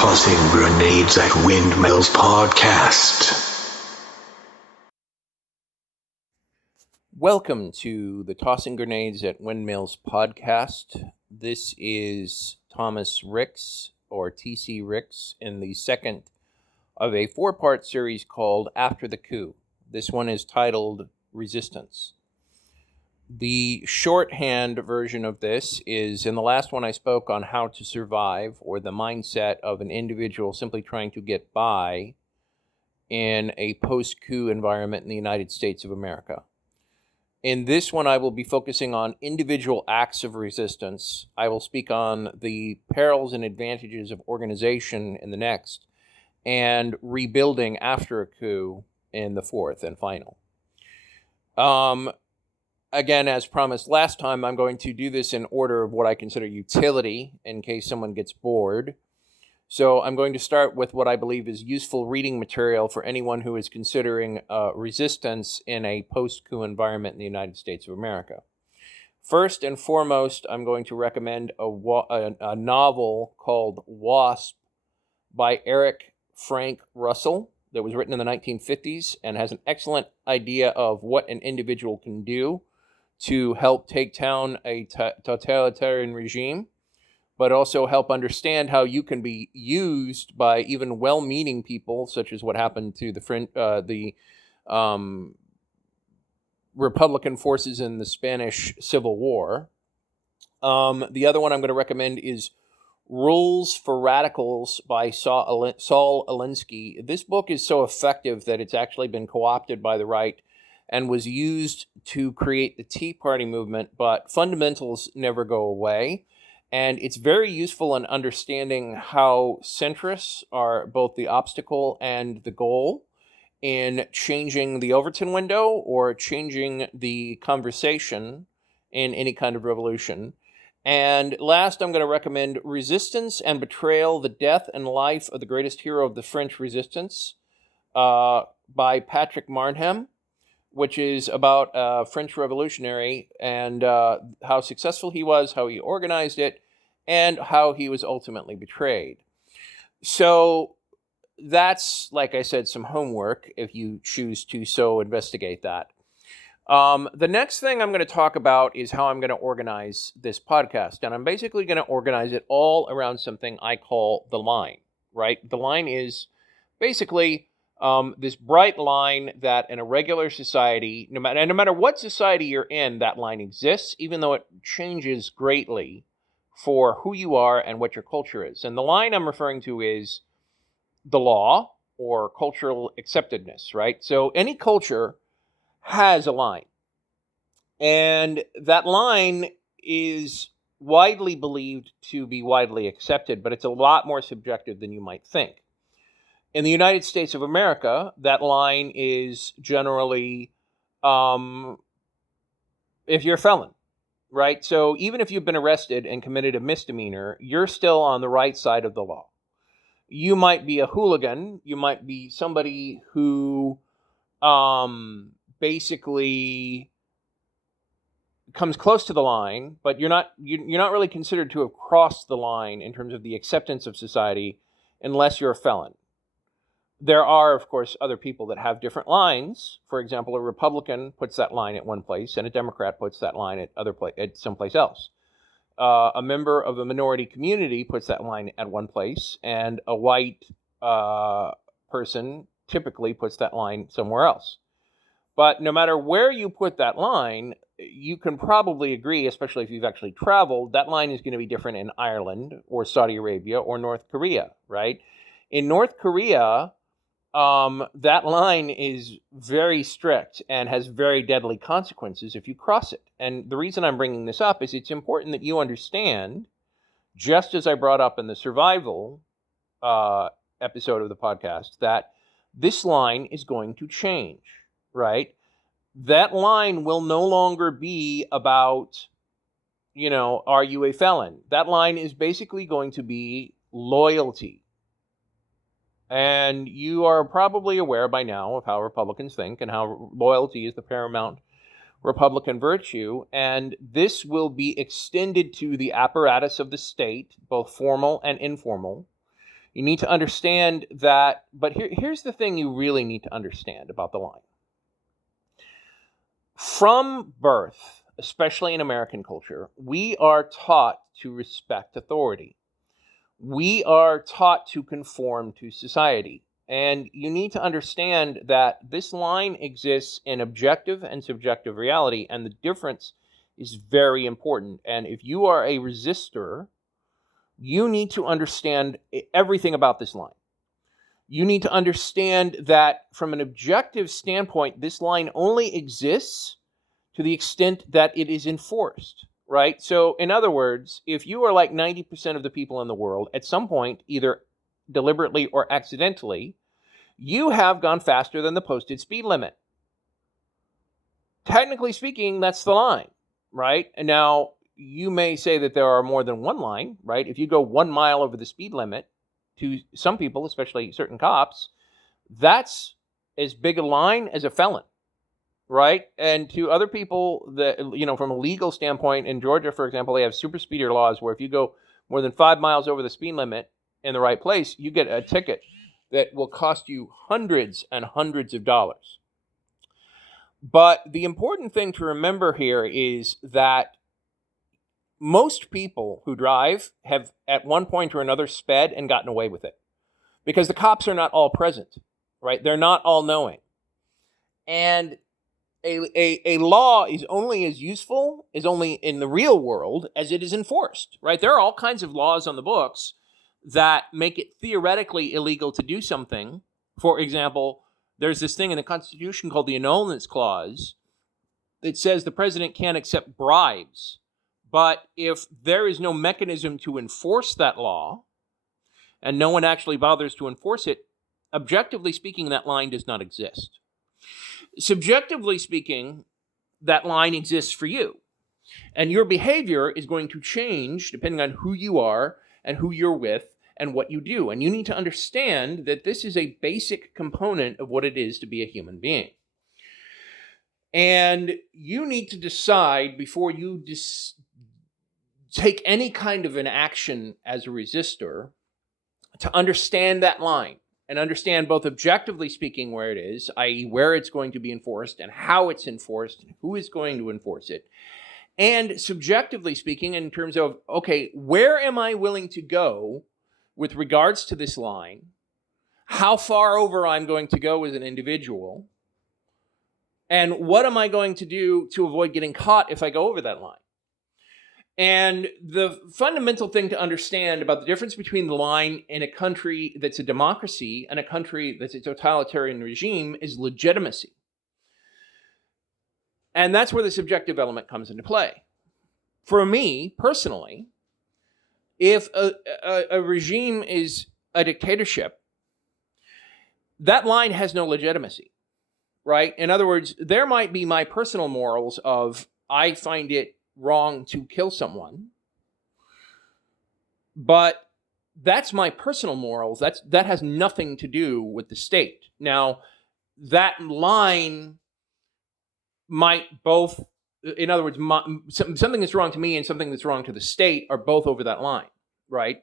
Tossing Grenades at Windmills podcast. Welcome to the Tossing Grenades at Windmills podcast. This is Thomas Ricks, or TC Ricks, in the second of a four-part series called After the Coup. This one is titled Resistance. The shorthand version of this is, in the last one I spoke on how to survive, or the mindset of an individual simply trying to get by in a post-coup environment in the United States of America. In this one, I will be focusing on individual acts of resistance. I will speak on the perils and advantages of organization in the next, and rebuilding after a coup in the fourth and final. Again, as promised last time, I'm going to do this in order of what I consider utility, in case someone gets bored. So I'm going to start with what I believe is useful reading material for anyone who is considering resistance in a post-coup environment in the United States of America. First and foremost, I'm going to recommend a novel called Wasp by Eric Frank Russell that was written in the 1950s and has an excellent idea of what an individual can do to help take down a totalitarian regime, but also help understand how you can be used by even well-meaning people, such as what happened to the Republican forces in the Spanish Civil War. The other one I'm going to recommend is Rules for Radicals by Saul Alinsky. This book is so effective that it's actually been co-opted by the right and was used to create the Tea Party movement, but fundamentals never go away. And it's very useful in understanding how centrists are both the obstacle and the goal in changing the Overton window or changing the conversation in any kind of revolution. And last, I'm going to recommend Resistance and Betrayal, the Death and Life of the Greatest Hero of the French Resistance by Patrick Marnhem, which is about a French revolutionary and how successful he was, how he organized it, and how he was ultimately betrayed. So that's, like I said, some homework if you choose to so investigate that. The next thing I'm going to talk about is how I'm going to organize this podcast. And I'm basically going to organize it all around something I call the line, right? The line is basically this bright line that in a regular society, no matter what society you're in, that line exists, even though it changes greatly for who you are and what your culture is. And the line I'm referring to is the law, or cultural acceptedness, right? So any culture has a line. And that line is widely believed to be widely accepted, but it's a lot more subjective than you might think. In the United States of America, that line is generally if you're a felon, right? So even if you've been arrested and committed a misdemeanor, you're still on the right side of the law. You might be a hooligan. You might be somebody who basically comes close to the line, but you're not really considered to have crossed the line in terms of the acceptance of society unless you're a felon. There are, of course, other people that have different lines. For example, a Republican puts that line at one place, and a Democrat puts that line at someplace else. A member of a minority community puts that line at one place, and a white person typically puts that line somewhere else. But no matter where you put that line, you can probably agree, especially if you've actually traveled, that line is going to be different in Ireland or Saudi Arabia or North Korea, right? In North Korea, that line is very strict and has very deadly consequences if you cross it. And the reason I'm bringing this up is it's important that you understand, just as I brought up in the survival episode of the podcast, that this line is going to change, right? That line will no longer be about, are you a felon? That line is basically going to be loyalty. And you are probably aware by now of how Republicans think and how loyalty is the paramount Republican virtue. And this will be extended to the apparatus of the state, both formal and informal. You need to understand that, but here's the thing you really need to understand about the line. From birth, especially in American culture, we are taught to respect authority. We are taught to conform to society. And you need to understand that this line exists in objective and subjective reality, and the difference is very important. And if you are a resistor, you need to understand everything about this line. You need to understand that from an objective standpoint, this line only exists to the extent that it is enforced, right? So, in other words, if you are like 90% of the people in the world, at some point, either deliberately or accidentally, you have gone faster than the posted speed limit. Technically speaking, that's the line, right? And now, you may say that there are more than one line, right? If you go 1 mile over the speed limit, to some people, especially certain cops, that's as big a line as a felon, right? And to other people, that, from a legal standpoint, in Georgia, for example, they have super speeder laws where if you go more than 5 miles over the speed limit in the right place, you get a ticket that will cost you hundreds and hundreds of dollars. But the important thing to remember here is that most people who drive have at one point or another sped and gotten away with it, because the cops are not all present, right? They're not all knowing. And a law is only as useful, is only in the real world, as it is enforced, right? There are all kinds of laws on the books that make it theoretically illegal to do something. For example, there's this thing in the Constitution called the Annulments Clause that says the president can't accept bribes. But if there is no mechanism to enforce that law, and no one actually bothers to enforce it, objectively speaking, that line does not exist. Subjectively speaking, that line exists for you. And your behavior is going to change depending on who you are and who you're with and what you do. And you need to understand that this is a basic component of what it is to be a human being. And you need to decide before you take any kind of an action as a resistor to understand that line and understand both objectively speaking where it is, i.e. where it's going to be enforced and how it's enforced and who is going to enforce it, and subjectively speaking in terms of, okay, where am I willing to go with regards to this line, how far over I'm going to go as an individual, and what am I going to do to avoid getting caught if I go over that line. And the fundamental thing to understand about the difference between the line in a country that's a democracy and a country that's a totalitarian regime is legitimacy. And that's where the subjective element comes into play. For me, personally, if a regime is a dictatorship, that line has no legitimacy, right? In other words, there might be my personal morals of, I find it wrong to kill someone, but that's my personal morals. That has nothing to do with the state. Now, that line might both, in other words, something that's wrong to me and something that's wrong to the state are both over that line, right?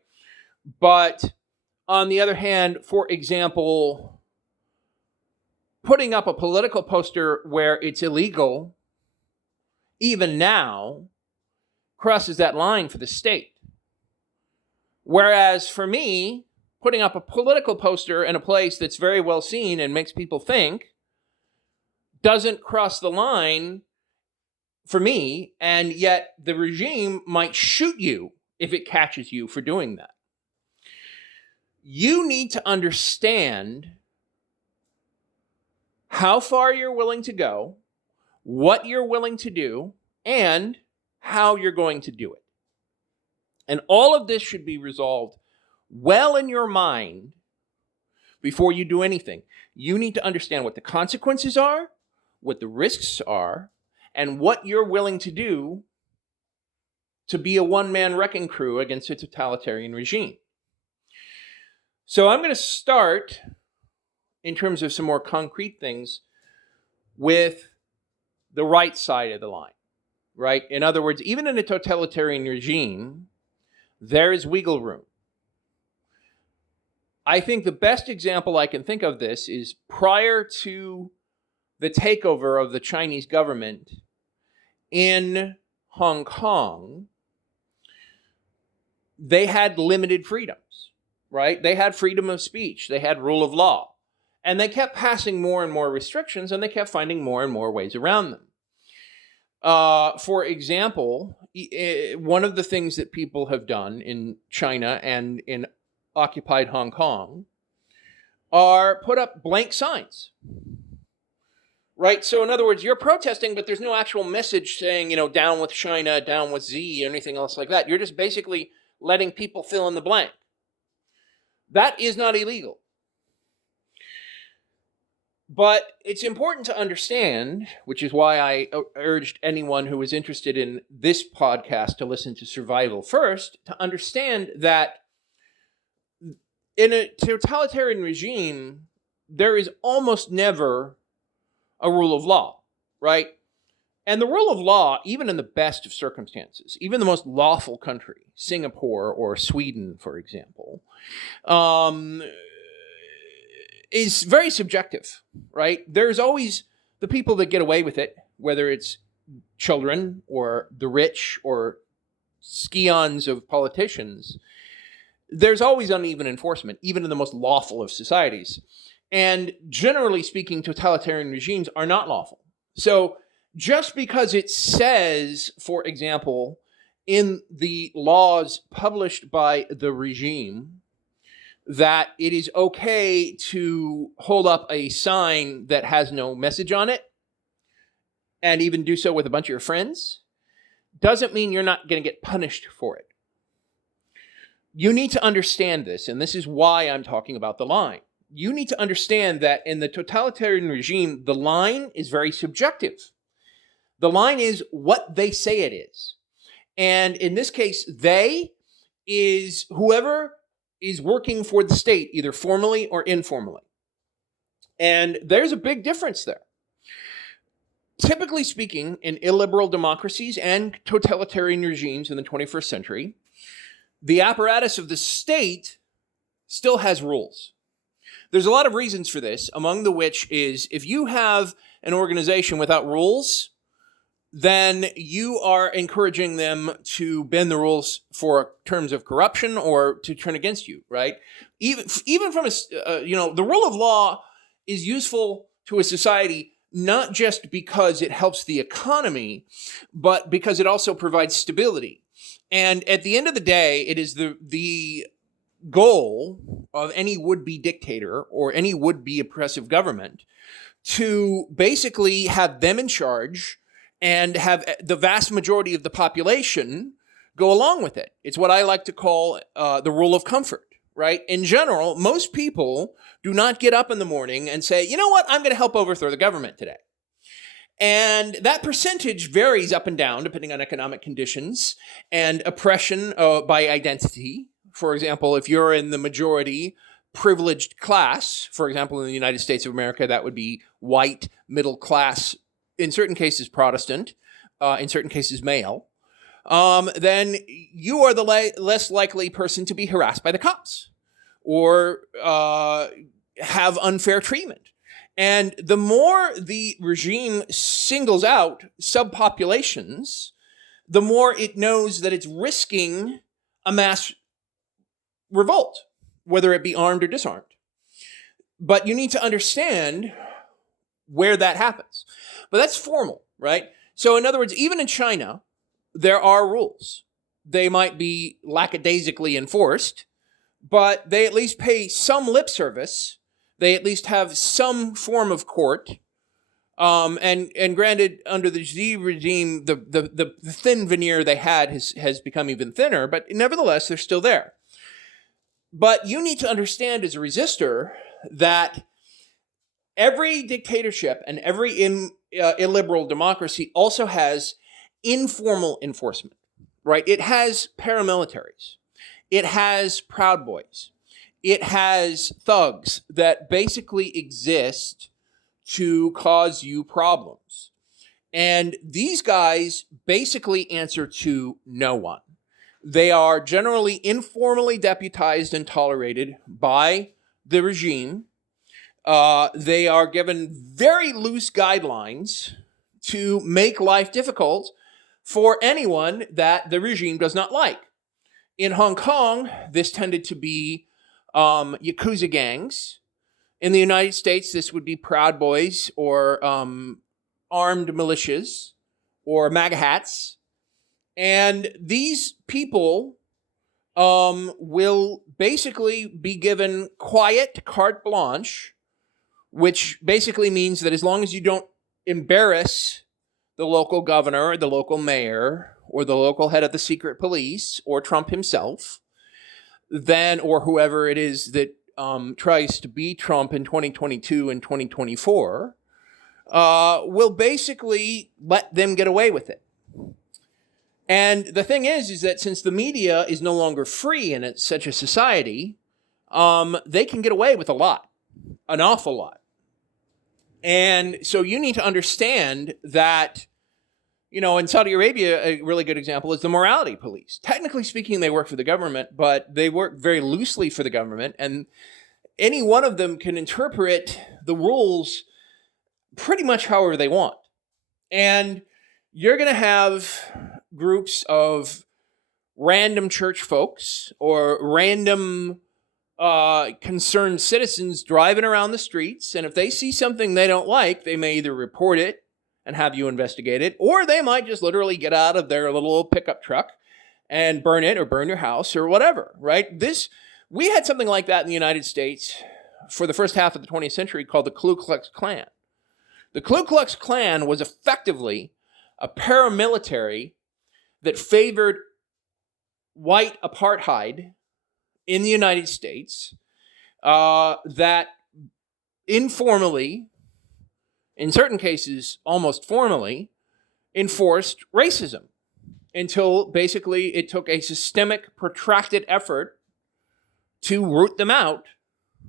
But on the other hand, for example, putting up a political poster where it's illegal, even now, crosses that line for the state. Whereas for me, putting up a political poster in a place that's very well seen and makes people think doesn't cross the line for me, and yet the regime might shoot you if it catches you for doing that. You need to understand how far you're willing to go, what you're willing to do, and how you're going to do it. And all of this should be resolved well in your mind before you do anything. You need to understand what the consequences are, what the risks are, and what you're willing to do to be a one-man wrecking crew against a totalitarian regime. So I'm going to start, in terms of some more concrete things, with the right side of the line, right? In other words, even in a totalitarian regime, there is wiggle room. I think the best example I can think of this is prior to the takeover of the Chinese government in Hong Kong, they had limited freedoms, right? They had freedom of speech, they had rule of law, and they kept passing more and more restrictions, and they kept finding more and more ways around them. For example, one of the things that people have done in China and in occupied Hong Kong are put up blank signs, right? So in other words, you're protesting, but there's no actual message saying, down with China, down with Z, or anything else like that. You're just basically letting people fill in the blank. That is not illegal. But it's important to understand, which is why I urged anyone who is interested in this podcast to listen to Survival First, to understand that in a totalitarian regime, there is almost never a rule of law, right? And the rule of law, even in the best of circumstances, even the most lawful country, Singapore or Sweden, for example, is very subjective, right? There's always the people that get away with it, whether it's children or the rich or scions of politicians. There's always uneven enforcement, even in the most lawful of societies. And generally speaking, totalitarian regimes are not lawful. So just because it says, for example, in the laws published by the regime, that it is okay to hold up a sign that has no message on it, and even do so with a bunch of your friends, doesn't mean you're not going to get punished for it. You need to understand this, and this is why I'm talking about the line. You need to understand that in the totalitarian regime, the line is very subjective. The line is what they say it is. And in this case, they is whoever is working for the state, either formally or informally. And there's a big difference there. Typically speaking, in illiberal democracies and totalitarian regimes in the 21st century, the apparatus of the state still has rules. There's a lot of reasons for this, among the which is if you have an organization without rules, then you are encouraging them to bend the rules for terms of corruption or to turn against you, right? Even from the rule of law is useful to a society not just because it helps the economy, but because it also provides stability. And at the end of the day, it is the goal of any would-be dictator or any would-be oppressive government to basically have them in charge and have the vast majority of the population go along with it. It's what I like to call the rule of comfort, right? In general, most people do not get up in the morning and say, you know what, I'm going to help overthrow the government today. And that percentage varies up and down depending on economic conditions and oppression by identity. For example, if you're in the majority privileged class, for example, in the United States of America, that would be white, middle class, in certain cases Protestant, in certain cases male, then you are the less likely person to be harassed by the cops or have unfair treatment. And the more the regime singles out subpopulations, the more it knows that it's risking a mass revolt, whether it be armed or disarmed. But you need to understand where that happens. But that's formal, right? So in other words, even in China, there are rules. They might be lackadaisically enforced, but they at least pay some lip service. They at least have some form of court. And granted, under the Xi regime, the thin veneer they had has become even thinner, but nevertheless, they're still there. But you need to understand as a resistor that every dictatorship and every illiberal democracy also has informal enforcement, right? It has paramilitaries. It has Proud Boys. It has thugs that basically exist to cause you problems. And these guys basically answer to no one. They are generally informally deputized and tolerated by the regime. They are given very loose guidelines to make life difficult for anyone that the regime does not like. In Hong Kong, this tended to be Yakuza gangs. In the United States, this would be Proud Boys or armed militias or MAGA hats. And these people will basically be given quiet carte blanche, which basically means that as long as you don't embarrass the local governor or the local mayor or the local head of the secret police or Trump himself, then, or whoever it is that tries to be Trump in 2022 and 2024, will basically let them get away with it. And the thing is that since the media is no longer free in such a society, they can get away with a lot, an awful lot. And so you need to understand that, in Saudi Arabia, a really good example is the morality police. Technically speaking, they work for the government, but they work very loosely for the government. And any one of them can interpret the rules pretty much however they want. And you're going to have groups of random church folks or random concerned citizens driving around the streets. And if they see something they don't like, they may either report it and have you investigate it, or they might just literally get out of their little pickup truck and burn it or burn your house or whatever, right? We had something like that in the United States for the first half of the 20th century called the Ku Klux Klan. The Ku Klux Klan was effectively a paramilitary that favored white apartheid in the United States, that informally, in certain cases almost formally, enforced racism until basically it took a systemic, protracted effort to root them out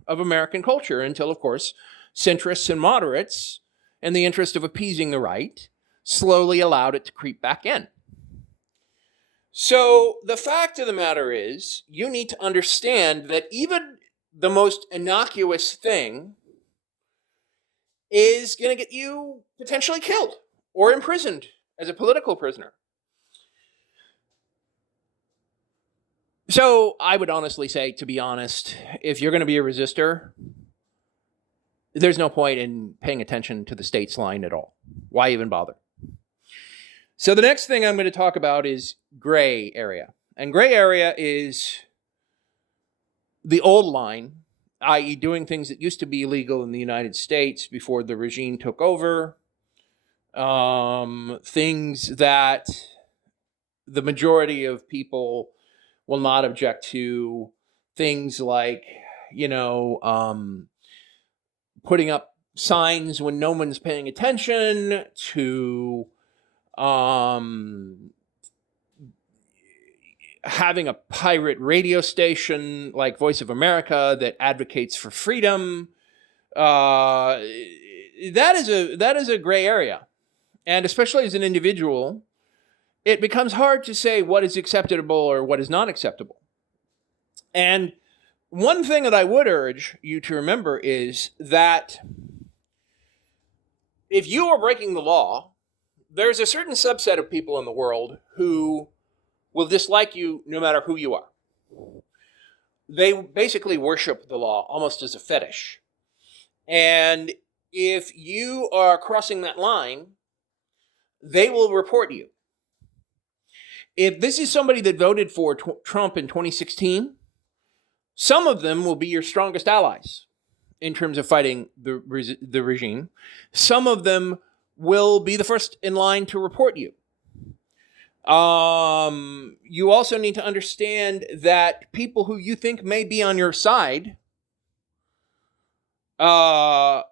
of American culture until, of course, centrists and moderates, in the interest of appeasing the right, slowly allowed it to creep back in. So the fact of the matter is, you need to understand that even the most innocuous thing is going to get you potentially killed or imprisoned as a political prisoner. So I would honestly say, to be honest, if you're going to be a resistor, there's no point in paying attention to the state's line at all. Why even bother? So the next thing I'm going to talk about is gray area. And gray area is the old line, i.e. doing things that used to be illegal in the United States before the regime took over. Things that the majority of people will not object to. Things like, putting up signs when no one's paying attention, to having a pirate radio station like Voice of America that advocates for freedom. That is a gray area. And especially as an individual, it becomes hard to say what is acceptable or what is not acceptable. And one thing that I would urge you to remember is that if you are breaking the law, there's a certain subset of people in the world who will dislike you no matter who you are. They basically worship the law almost as a fetish. And if you are crossing that line, they will report you. If this is somebody that voted for Trump in 2016, some of them will be your strongest allies in terms of fighting the regime. Some of them will be the first in line to report you. You also need to understand that people who you think may be on your side, who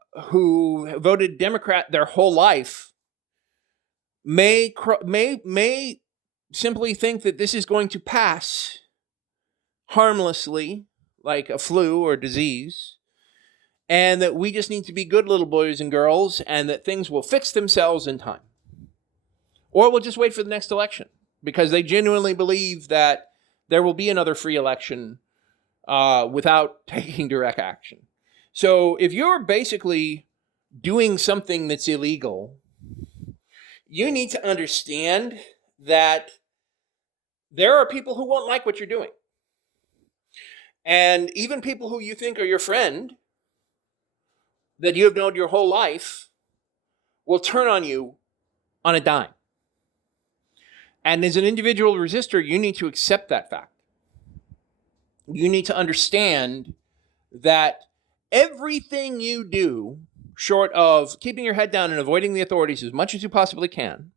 voted Democrat their whole life, may simply think that this is going to pass harmlessly, like a flu or disease, and that we just need to be good little boys and girls, and that things will fix themselves in time. Or we'll just wait for the next election, because they genuinely believe that there will be another free election without taking direct action. So if you're basically doing something that's illegal, you need to understand that there are people who won't like what you're doing. And even people who you think are your friend, that you have known your whole life, will turn on you on a dime. And as an individual resistor, you need to accept that fact. You need to understand that everything you do, short of keeping your head down and avoiding the authorities as much as you possibly can,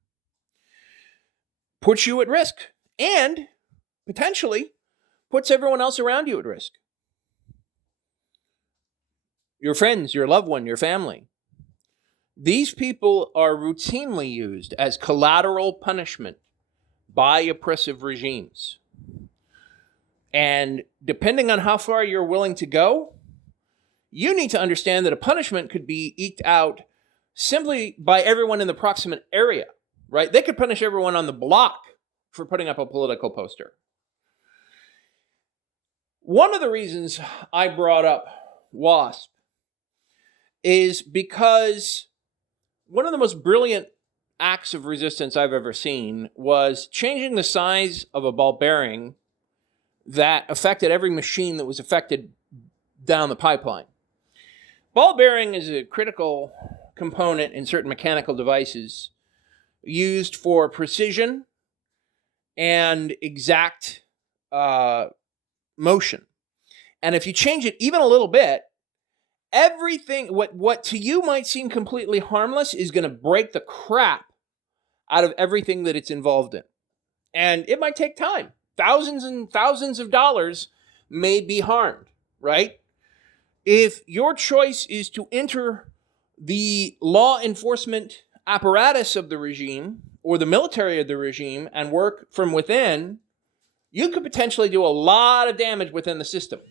puts you at risk and potentially puts everyone else around you at risk. Your friends, your loved one, your family. These people are routinely used as collateral punishment by oppressive regimes. And depending on how far you're willing to go, you need to understand that a punishment could be eked out simply by everyone in the proximate area, right? They could punish everyone on the block for putting up a political poster. One of the reasons I brought up Wasp is because one of the most brilliant acts of resistance I've ever seen was changing the size of a ball bearing that affected every machine that was affected down the pipeline. Ball bearing is a critical component in certain mechanical devices used for precision and exact motion. And if you change it even a little bit, everything, what to you might seem completely harmless is going to break the crap out of everything that it's involved in. And it might take time. Thousands and thousands of dollars may be harmed, right? If your choice is to enter the law enforcement apparatus of the regime or the military of the regime and work from within, you could potentially do a lot of damage within the system.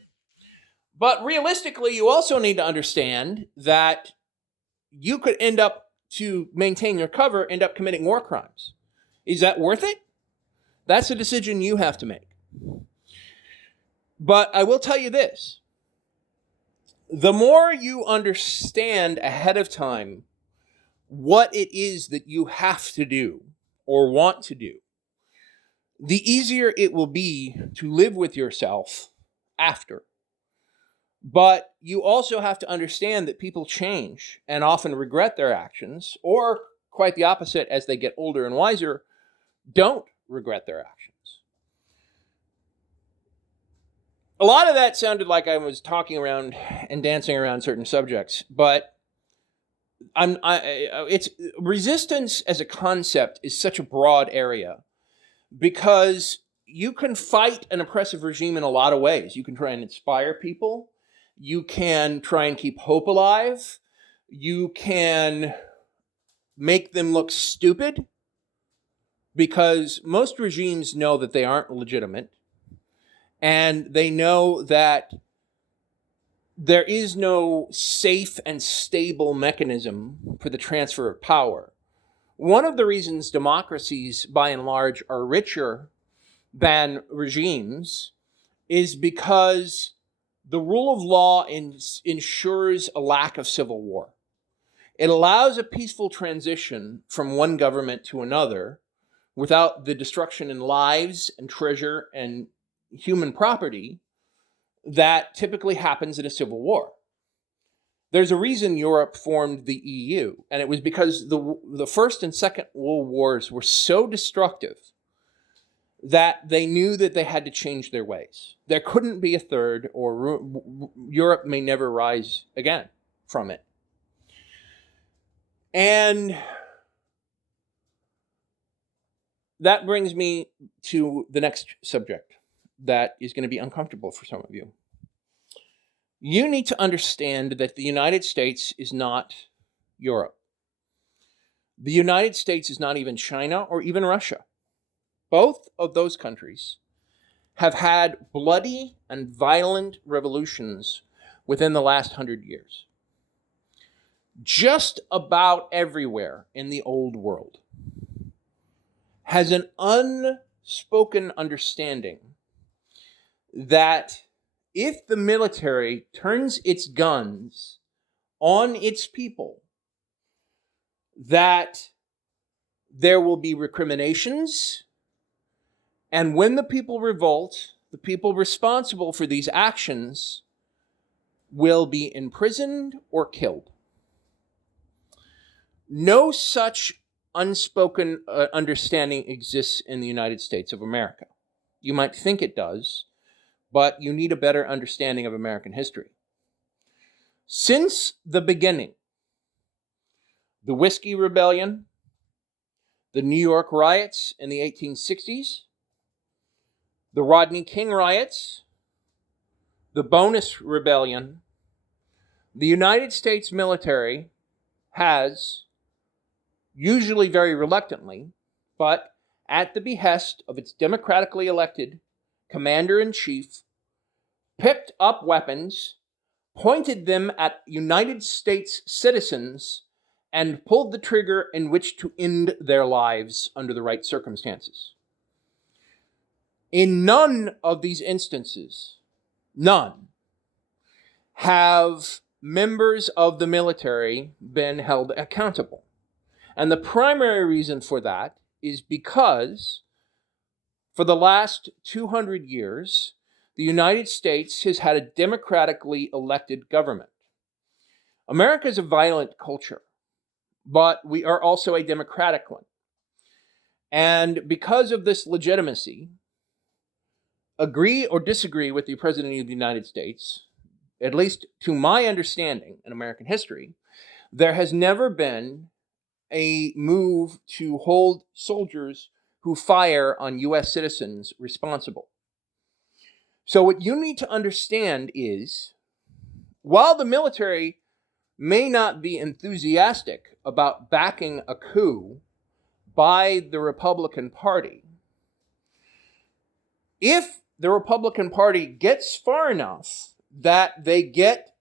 But realistically, you also need to understand that you could end up, to maintain your cover, end up committing war crimes. Is that worth it? That's a decision you have to make. But I will tell you this. The more you understand ahead of time what it is that you have to do or want to do, the easier it will be to live with yourself after. But you also have to understand that people change and often regret their actions, or quite the opposite, as they get older and wiser, don't regret their actions. A lot of that sounded like I was talking around and dancing around certain subjects, but it's resistance as a concept is such a broad area because you can fight an oppressive regime in a lot of ways. You can try and inspire people. You can try and keep hope alive. You can make them look stupid because most regimes know that they aren't legitimate. And they know that there is no safe and stable mechanism for the transfer of power. One of the reasons democracies, by and large, are richer than regimes is because the rule of law ensures a lack of civil war. It allows a peaceful transition from one government to another without the destruction in lives and treasure and human property that typically happens in a civil war. There's a reason Europe formed the EU, and it was because the First and Second World Wars were so destructive that they knew that they had to change their ways. There couldn't be a third, or Europe may never rise again from it. And that brings me to the next subject that is going to be uncomfortable for some of you. You need to understand that the United States is not Europe. The United States is not even China or even Russia. Both of those countries have had bloody and violent revolutions within the last 100 years. Just about everywhere in the old world has an unspoken understanding that if the military turns its guns on its people, that there will be recriminations, and when the people revolt, the people responsible for these actions will be imprisoned or killed. No such unspoken understanding exists in the United States of America. You might think it does, but you need a better understanding of American history. Since the beginning, the Whiskey Rebellion, the New York riots in the 1860s, the Rodney King riots, the Bonus Rebellion, the United States military has, usually very reluctantly, but at the behest of its democratically elected commander-in-chief, picked up weapons, pointed them at United States citizens, and pulled the trigger in which to end their lives under the right circumstances. In none of these instances, none, have members of the military been held accountable. And the primary reason for that is because for the last 200 years, the United States has had a democratically elected government. America is a violent culture, but we are also a democratic one. And because of this legitimacy, agree or disagree with the President of the United States, at least to my understanding in American history, there has never been a move to hold soldiers who fire on U.S. citizens responsible. So what you need to understand is, while the military may not be enthusiastic about backing a coup by the Republican Party, if the Republican Party gets far enough that they get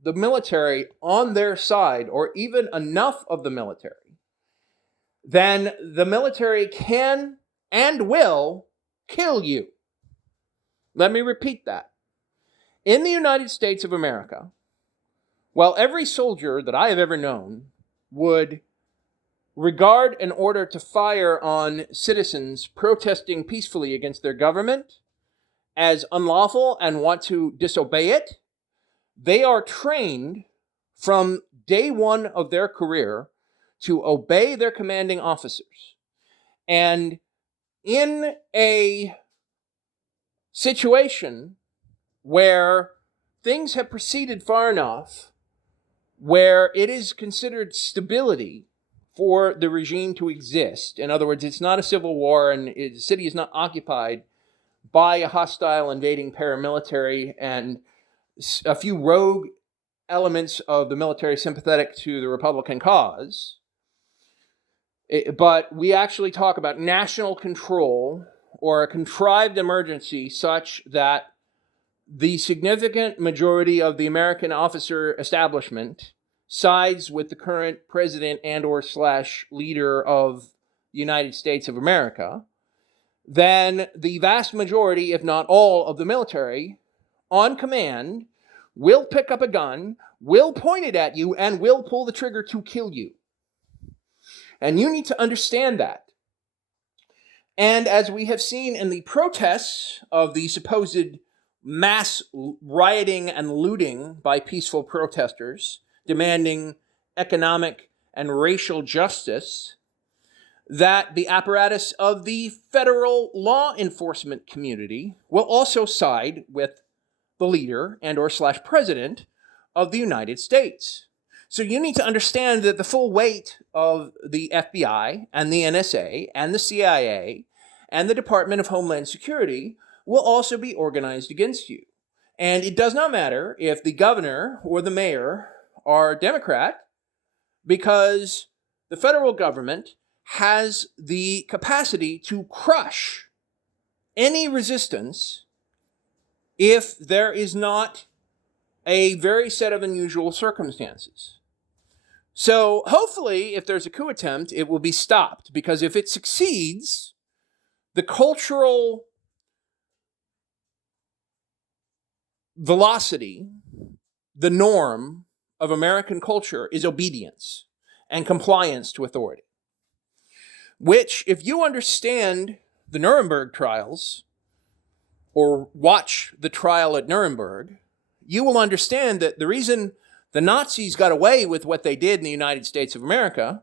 the military on their side, or even enough of the military, then the military can and will kill you. Let me repeat that. In the United States of America, while every soldier that I have ever known would regard an order to fire on citizens protesting peacefully against their government as unlawful and want to disobey it, they are trained from day one of their career to obey their commanding officers. And in a situation where things have proceeded far enough where it is considered stability for the regime to exist, in other words, it's not a civil war and the city is not occupied by a hostile invading paramilitary and a few rogue elements of the military sympathetic to the Republican cause, but we actually talk about national control or a contrived emergency such that the significant majority of the American officer establishment sides with the current president and or / leader of the United States of America, then the vast majority, if not all, of the military on command will pick up a gun, will point it at you, and will pull the trigger to kill you. And you need to understand that. And as we have seen in the protests of the supposed mass rioting and looting by peaceful protesters demanding economic and racial justice, that the apparatus of the federal law enforcement community will also side with the leader and or / president of the United States. So you need to understand that the full weight of the FBI and the NSA and the CIA and the Department of Homeland Security will also be organized against you. And it does not matter if the governor or the mayor are Democrat, because the federal government has the capacity to crush any resistance if there is not a very set of unusual circumstances. So hopefully, if there's a coup attempt, it will be stopped, because if it succeeds, the cultural velocity, the norm of American culture is obedience and compliance to authority. Which, if you understand the Nuremberg trials or watch the trial at Nuremberg, you will understand that the reason the Nazis got away with what they did in the United States of America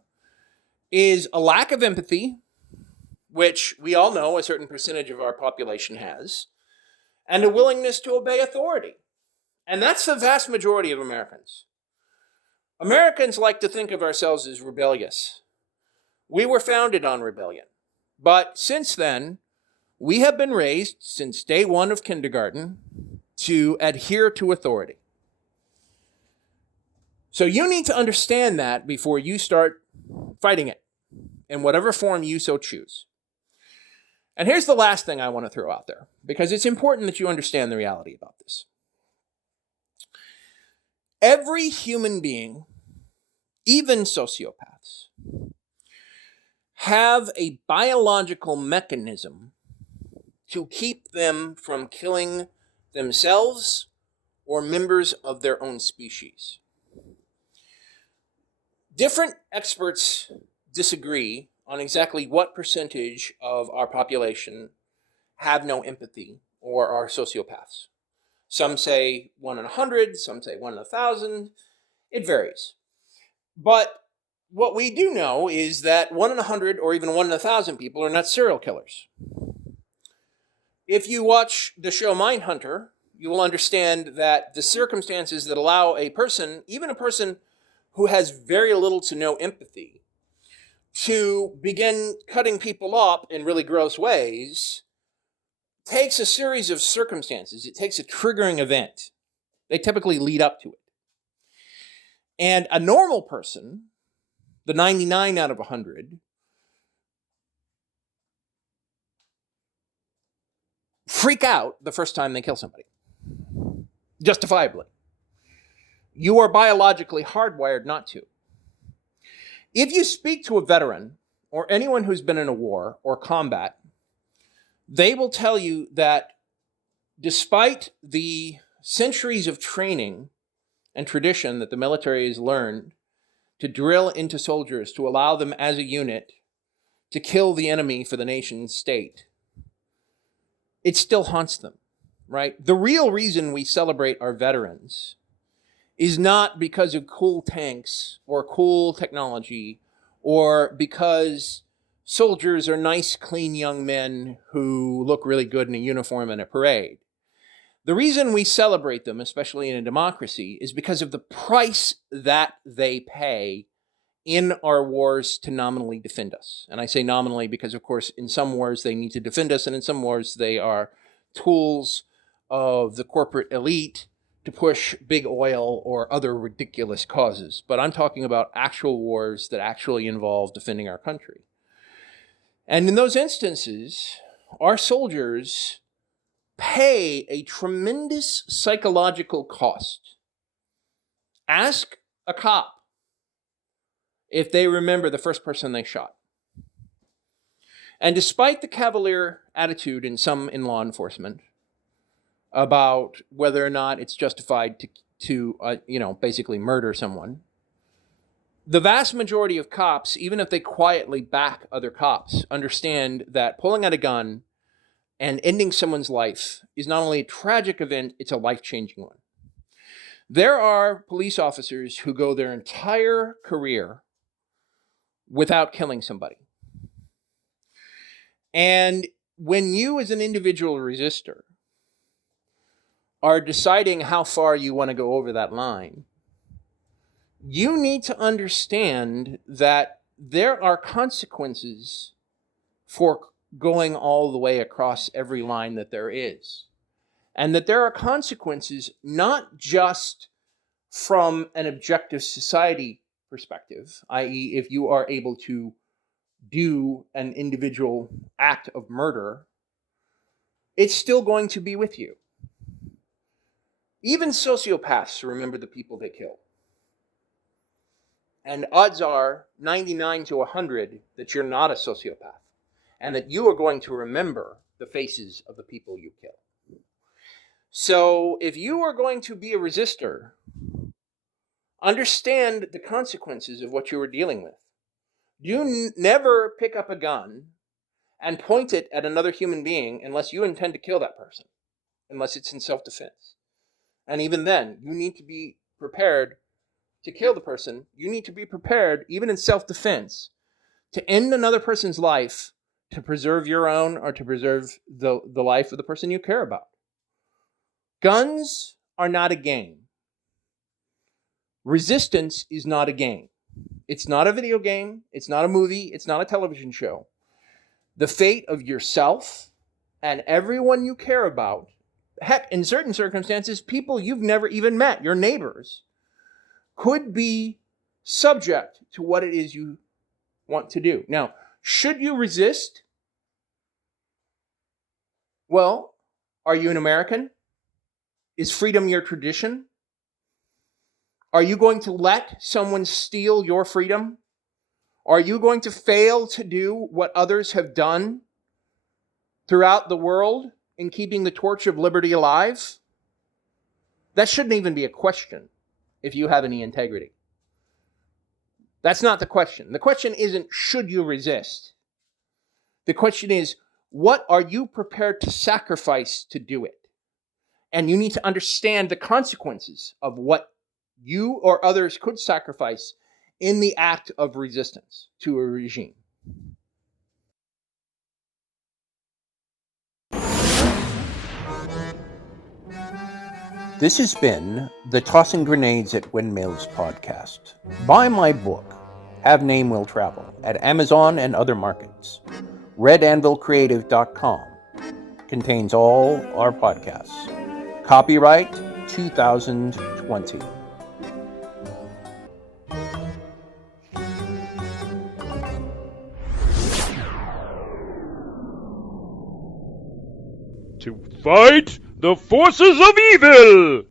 is a lack of empathy, which we all know a certain percentage of our population has, and a willingness to obey authority. And that's the vast majority of Americans. Americans like to think of ourselves as rebellious. We were founded on rebellion. But since then, we have been raised, since day one of kindergarten, to adhere to authority. So you need to understand that before you start fighting it, in whatever form you so choose. And here's the last thing I want to throw out there, because it's important that you understand the reality about this. Every human being, even sociopaths, have a biological mechanism to keep them from killing themselves or members of their own species. Different experts disagree on exactly what percentage of our population have no empathy or are sociopaths. Some say 1 in 100, some say 1 in 1,000. It varies. But what we do know is that 1 in 100 or even 1 in 1,000 people are not serial killers. If you watch the show Mindhunter, you will understand that the circumstances that allow a person, even a person who has very little to no empathy, to begin cutting people up in really gross ways, takes a series of circumstances. It takes a triggering event. They typically lead up to it. And a normal person, the 99 out of 100, freak out the first time they kill somebody. Justifiably. You are biologically hardwired not to. If you speak to a veteran or anyone who's been in a war or combat, they will tell you that despite the centuries of training and tradition that the military has learned to drill into soldiers to allow them as a unit to kill the enemy for the nation's state, it still haunts them, right? The real reason we celebrate our veterans is not because of cool tanks or cool technology or because soldiers are nice, clean young men who look really good in a uniform and a parade. The reason we celebrate them, especially in a democracy, is because of the price that they pay in our wars to nominally defend us. And I say nominally because, of course, in some wars they need to defend us, and in some wars they are tools of the corporate elite to push big oil or other ridiculous causes. But I'm talking about actual wars that actually involve defending our country. And in those instances, our soldiers pay a tremendous psychological cost. Ask a cop if they remember the first person they shot. And despite the cavalier attitude in some in law enforcement about whether or not it's justified to basically murder someone, the vast majority of cops, even if they quietly back other cops, understand that pulling out a gun and ending someone's life is not only a tragic event, it's a life-changing one. There are police officers who go their entire career without killing somebody. And when you as an individual resistor are deciding how far you want to go over that line, you need to understand that there are consequences for going all the way across every line that there is. And that there are consequences not just from an objective society perspective, i.e., if you are able to do an individual act of murder, it's still going to be with you. Even sociopaths remember the people they kill. And odds are 99 to 100 that you're not a sociopath and that you are going to remember the faces of the people you kill. So if you are going to be a resistor, understand the consequences of what you are dealing with. You never pick up a gun and point it at another human being unless you intend to kill that person, unless it's in self-defense. And even then, you need to be prepared to kill the person. You need to be prepared, even in self-defense, to end another person's life to preserve your own or to preserve the life of the person you care about. Guns are not a game. Resistance is not a game. It's not a video game. It's not a movie. It's not a television show. The fate of yourself and everyone you care about, heck, in certain circumstances, people you've never even met, your neighbors, could be subject to what it is you want to do. Now, should you resist? Well, are you an American? Is freedom your tradition? Are you going to let someone steal your freedom? Are you going to fail to do what others have done throughout the world in keeping the torch of liberty alive? That shouldn't even be a question if you have any integrity. That's not the question. The question isn't, should you resist? The question is, what are you prepared to sacrifice to do it? And you need to understand the consequences of what you or others could sacrifice in the act of resistance to a regime. This has been the Tossing Grenades at Windmills podcast. Buy my book, Have Name Will Travel, at Amazon and other markets. RedAnvilCreative.com contains all our podcasts. Copyright 2020. To fight the forces of evil!